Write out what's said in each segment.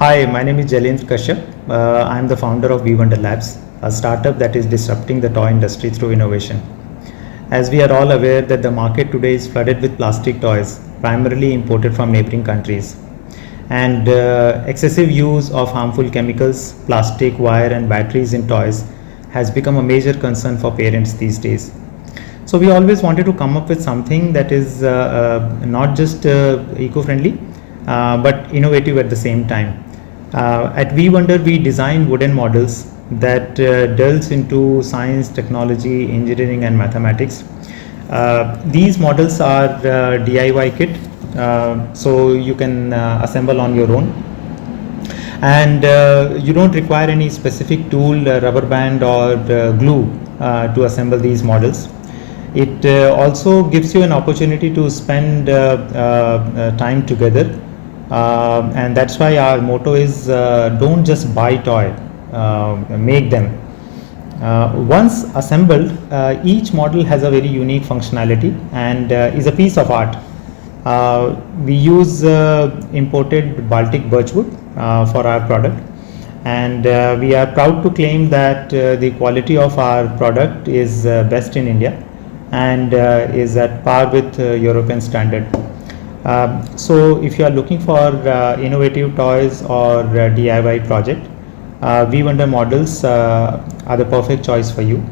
Hi, my name is Jalendra Kashyap. I am the founder of Vwonder Labs, a startup that is disrupting the toy industry through innovation. As we are all aware that the market today is flooded with plastic toys, primarily imported from neighboring countries. And excessive use of harmful chemicals, plastic, wire and batteries in toys has become a major concern for parents these days. So we always wanted to come up with something that is not just eco-friendly, but innovative at the same time. At Vwonder, we design wooden models that delves into science, technology, engineering, and mathematics. These models are DIY kit, so you can assemble on your own, and you don't require any specific tool, rubber band, or glue to assemble these models. It also gives you an opportunity to spend time together, and that's why our motto is don't just buy toy, make them. Once assembled, each model has a very unique functionality and is a piece of art. We use imported Baltic birchwood for our product, and we are proud to claim that the quality of our product is best in India and is at par with European standard. So if you are looking for innovative toys or DIY project, Vwonder models are the perfect choice for you.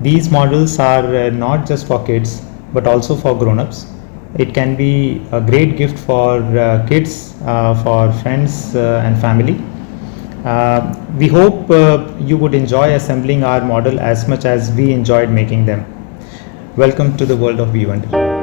These models are not just for kids but also for grown-ups. It can be a great gift for kids, for friends and family. We hope you would enjoy assembling our model as much as we enjoyed making them. Welcome to the world of Vwonder.